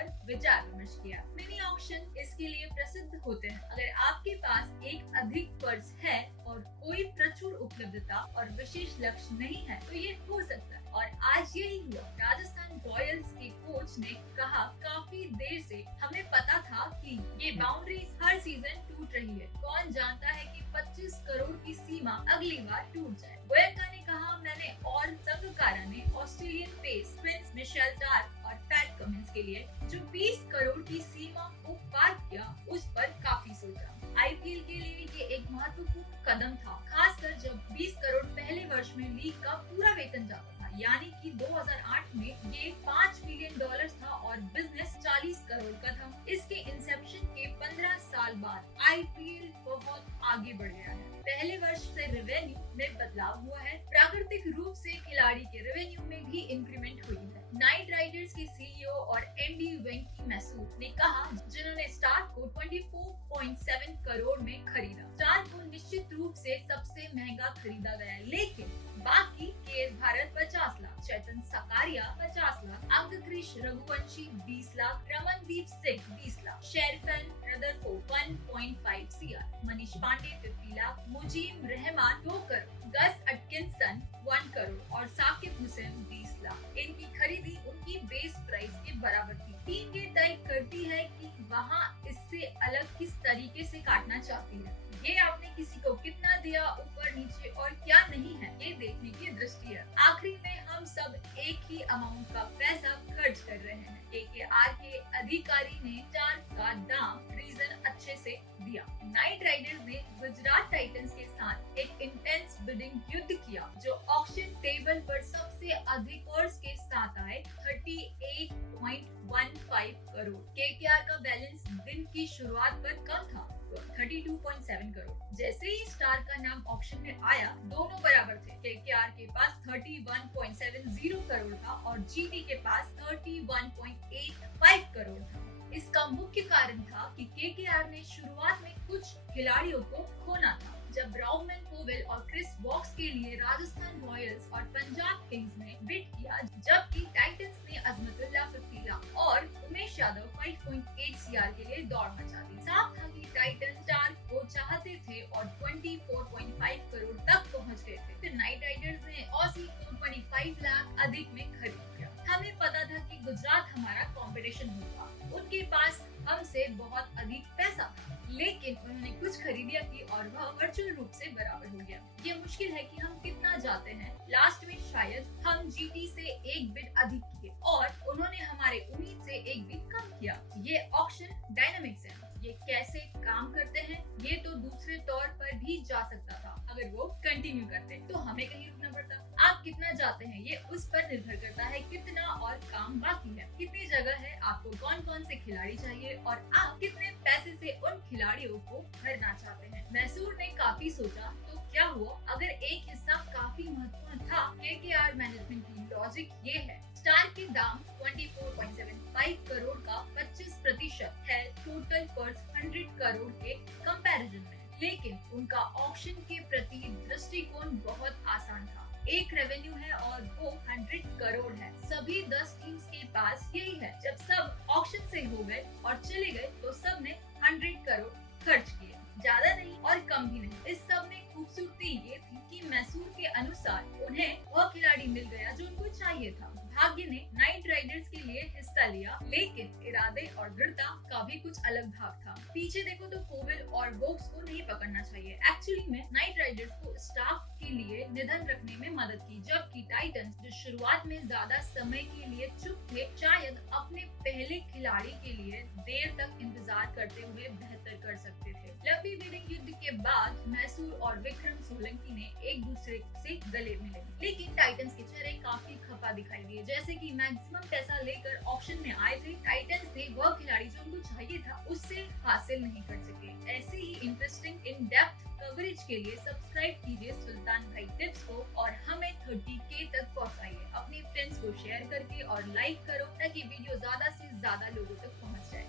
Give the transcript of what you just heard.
पर विचार विमर्श किया। मिनी ऑक्शन इसके लिए प्रसिद्ध होते हैं। अगर आपके पास एक अधिक पर्स है और कोई प्रचुर उपलब्धता और विशेष लक्ष्य नहीं है तो ये हो सकता है, और आज यही हुआ। राजस्थान रॉयल्स के कोच ने कहा, काफी देर से हमें पता था कि ये बाउंड्री हर सीजन टूट रही है। कौन जानता है कि 25 करोड़ की सीमा अगली बार टूट जाए। गोयनका ने कहा, मैंने और संगकारा ने Australian pace prince Mitchell Starc और पैट कमिंस के लिए जो 20 करोड़ की सीमा को पार किया उस पर काफी सोचा। आईपीएल के लिए ये एक महत्वपूर्ण कदम था, खासकर जब 20 करोड़ पहले वर्ष में लीग का पूरा वेतन जाता था, यानी कि 2008 में ये $5 मिलियन था और बिजनेस 40 करोड़ का था। इसके इंसेप्शन के 15 साल बाद आईपीएल बहुत आगे बढ़ गया है। पहले वर्ष से रेवेन्यू में बदलाव हुआ है। प्राकृतिक रूप से खिलाड़ी के रेवेन्यू में भी इंक्रीमेंट हुई है। नाइट राइडर्स के सीईओ और एमडी वेंकी मैसूर ने कहा, जिन्होंने स्टार्क को 24.7 करोड़ में खरीदा। स्टार्क को निश्चित रूप से सबसे महंगा खरीदा गया, लेकिन बाकी K S Bharat 50 lakh, Chetan Sakariya 50 lakh, Angkrish Raghuvanshi 20 lakh, Ramandeep Singh 20 lakh, Sherfane Rutherford 1.5 CR, Manish Pandey 50 lakh, Mujeeb Rahman 2 crore, Gus Atkinson 1 crore और साकिब हुसैन 20 लाख। इनकी खरीदी उनकी बेस प्राइस के बराबर थी। टीम ये तय करती है कि वहाँ इससे अलग किस तरीके से काटना चाहती है। ये आपने किसी को कितना दिया, ऊपर नीचे और क्या नहीं है, ये देखने की दृष्टि है। आखिरी में हम सब एक ही अमाउंट का पैसा खर्च कर रहे हैं। केकेआर के अधिकारी ने स्टार्क का दाम रीजन अच्छे से दिया। नाइट राइडर्स ने गुजरात टाइटंस के साथ एक इंटेंस बिडिंग युद्ध किया, जो ऑक्शन टेबल पर सबसे अधिक ऑर्डर्स के साथ आए, 38.15 करोड़। केकेआर का बैलेंस दिन की शुरुआत पर कम था, 32.7 करोड़। जैसे ही स्टार का नाम ऑक्शन में आया, दोनों बराबर थे। केकेआर के पास 31.70 करोड़ था और जीटी के पास 31.85 करोड़ था। इसका मुख्य कारण था कि केकेआर ने शुरुआत में कुछ खिलाड़ियों को खोना था। जब ब्राउमैन कोविल और क्रिस वॉक्स के लिए राजस्थान रॉयल्स और पंजाब किंग्स ने बिड किया, जबकि टाइटंस ने अजमतुल्लाह 50 लाख और उमेश यादव 5.8 CR के लिए दौड़ मचा दी। साफ था कि टाइटंस स्टार को चाहते थे और 24.5 करोड़ तक पहुंच गए थे। फिर नाइट राइडर्स ने ऑसी को 25 लाख अधिक में खरीद लिया। हमें पता था कि गुजरात हमारा कंपटीशन होगा, उनके पास हमसे बहुत अधिक पैसा था, लेकिन उन्होंने कुछ खरीदियां की और वह वर्चुअल रूप से बराबर हो गया। ये मुश्किल है कि हम कितना जाते हैं। लास्ट में शायद हम जीटी से एक बिड अधिक किए और उन्होंने हमारे उम्मीद से एक बिड कम किया। ये ऑक्शन डायनामिक्स है। ये कैसे काम करते हैं, ये तो दूसरे तौर पर भी जा सकता था अगर वो कंटिन्यू करते, तो हमें कहीं रुकना पड़ता। आप कितना जाते हैं ये उस पर निर्भर करता है कितना और काम बाकी है, कितनी जगह है, आपको कौन कौन से खिलाड़ी चाहिए और आप कितने पैसे से उन खिलाड़ियों को भरना चाहते हैं। मैसूर ने काफी सोचा, तो क्या हुआ अगर एक हिस्सा काफी महत्वपूर्ण था। केकेआर मैनेजमेंट की लॉजिक ये है, स्टार के दाम 24.75 करोड़ का 25% है टोटल पर्स 100 करोड़ के कंपैरिजन में, लेकिन उनका ऑक्शन के प्रति दृष्टिकोण बहुत आसान था। एक रेवेन्यू है और वो 100 करोड़ है। सभी 10 टीम्स के पास यही है। जब सब ऑक्शन से हो गए और चले गए तो सब ने 100 करोड़ खर्च किए, ज्यादा नहीं और कम भी नहीं। इस सब में खूबसूरती ये थी कि मैसूर के अनुसार उन्हें वह खिलाड़ी मिल गया जो उनको चाहिए था। भाग्य ने नाइट राइडर्स के लिए हिस्सा लिया, लेकिन इरादे और दृढ़ता का भी कुछ अलग भाग था। पीछे देखो तो कोविल और वोक्स को नहीं पकड़ना चाहिए। एक्चुअली में नाइट राइडर्स को स्टाफ के लिए निधन रखने में मदद की, जबकि टाइटंस जो शुरुआत में ज्यादा समय के लिए चुप थे, शायद अपने पहले खिलाड़ी के लिए देर तक इंतजार करते हुए बेहतर कर सकते थे। लंबी बिडिंग युद्ध के बाद मैसूर और विक्रम सोलंकी ने एक दूसरे से गले मिले, लेकिन टाइटंस के चेहरे काफी खफा दिखाई दिए, जैसे कि मैक्सिमम पैसा लेकर ऑक्शन में आए थे। टाइटंस ने वह खिलाड़ी जो उनको चाहिए था उससे हासिल नहीं कर सके। ऐसे ही इंटरेस्टिंग इन डेप्थ कवरेज के लिए सब्सक्राइब कीजिए सुल्तान भाई टिप्स को और हमें 30K तक पहुंचाइए। अपने फ्रेंड्स को शेयर करके और लाइक करो ताकि वीडियो ज्यादा से ज्यादा लोगों तक पहुंच जाए।